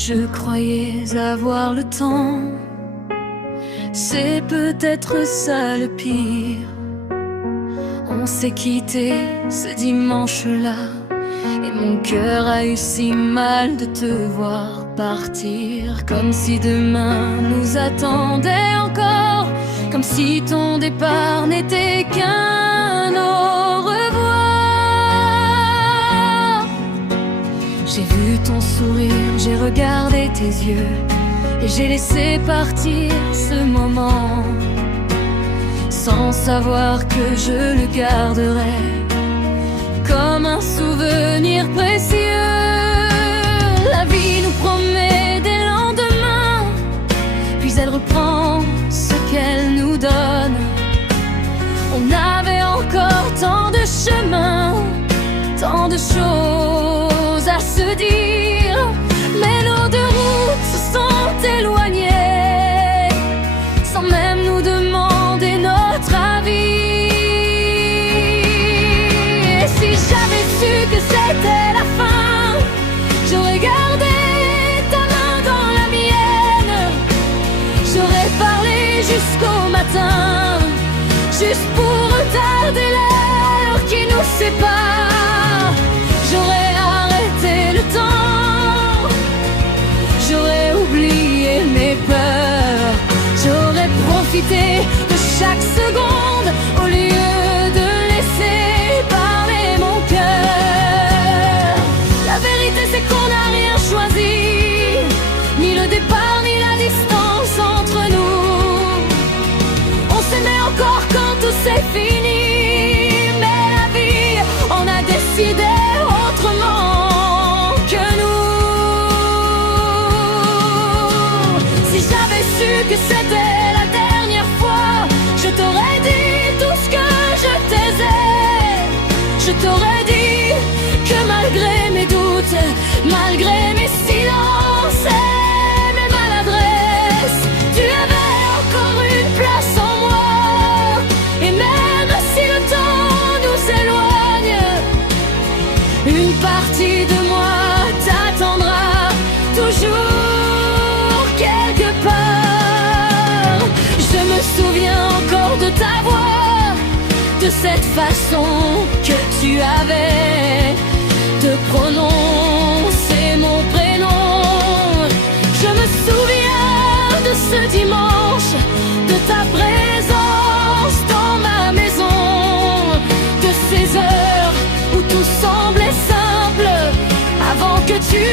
Je croyais avoir le temps, c'est peut-être ça le pire. On s'est quitté ce dimanche-là, et mon cœur a eu si mal de te voir partir. Comme si demain nous attendait encore, comme si ton départ n'était qu'un au revoir. J'ai vu ton sourire, j'ai regardé tes yeux, et j'ai laissé partir ce moment, sans savoir que je le garderai comme un souvenir précieux. La vie nous promet des lendemains, puis elle reprend ce qu'elle nous donne. On avait encore tant de chemins, tant de choses à se dire, mais nos deux routes se sont éloignées, sans même nous demander notre avis. Et si j'avais su que c'était la fin, j'aurais gardé ta main dans la mienne. J'aurais parlé jusqu'au matin, juste pour retarder l'heure qui nous sépare. J'aurais arrêté le temps, j'aurais oublié mes peurs, j'aurais profité de chaque seconde au lieu de laisser parler mon cœur. La vérité c'est qu'on n'a rien choisi, ni le départ ni la distance entre nous. On s'aimait encore quand tout s'est fini, mais la vie en a décidé autrement que nous. Si j'avais su que c'était la dernière fois, je t'aurais dit tout ce que je taisais. Je t'aurais dit que malgré mes doutes, malgré mes silences et mes maladresses, tu avais encore une place en moi. Et même si le temps nous éloigne, une partie de moi t'attendra toujours quelque part. Je me souviens encore de ta voix, de cette façon que tu avais de prononcer mon prénom. Je me souviens de ce dimanche, de ta présence dans ma maison, de ces heures où tout semblait simple avant que tu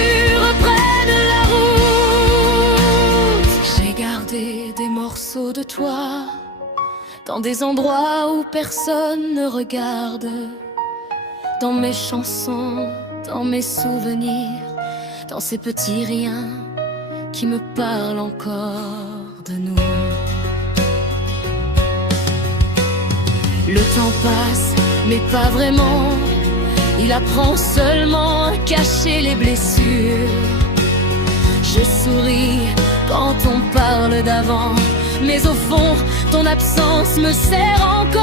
reprennes la route. J'ai gardé des morceaux de toi dans des endroits où personne ne regarde, dans mes chansons, dans mes souvenirs, dans ces petits riens qui me parlent encore de nous. Le temps passe, mais pas vraiment, il apprend seulement à cacher les blessures. Je souris quand on parle d'avant, mais au fond, ton absence me sert encore.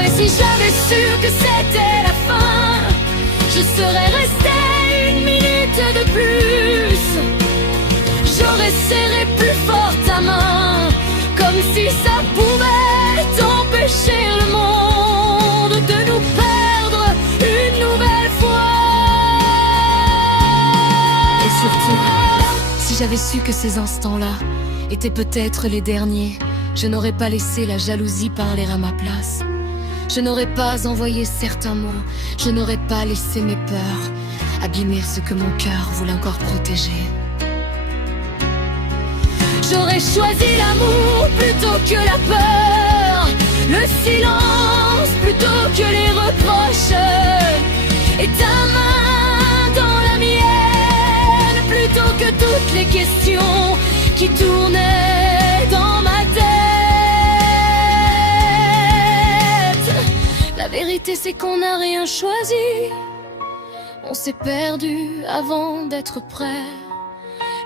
Et si j'avais su que c'était la fin, je serais resté une minute de plus. J'aurais serré plus fort ta main, comme si ça pouvait empêcher le monde de nous perdre une nouvelle fois. Et surtout, si j'avais su que ces instants-là étaient peut-être les derniers, je n'aurais pas laissé la jalousie parler à ma place. Je n'aurais pas envoyé certains mots, je n'aurais pas laissé mes peurs abîmer ce que mon cœur voulait encore protéger. J'aurais choisi l'amour plutôt que la peur, le silence plutôt que les reproches, et ta main dans la mienne plutôt que toutes les questions qui tournaient dans ma tête. La vérité c'est qu'on n'a rien choisi, on s'est perdu avant d'être prêt.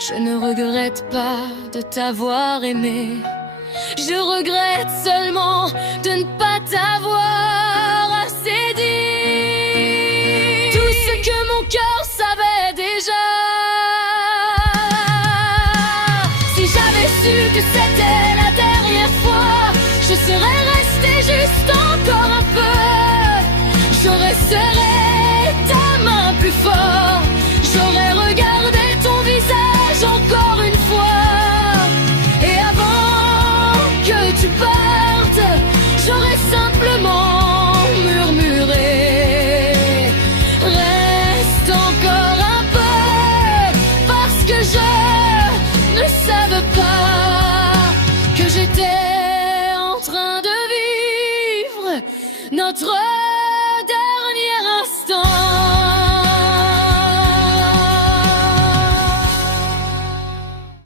Je ne regrette pas de t'avoir aimé, je regrette seulement de ne pas t'avoir assez dit. Tout ce que mon cœur savait serais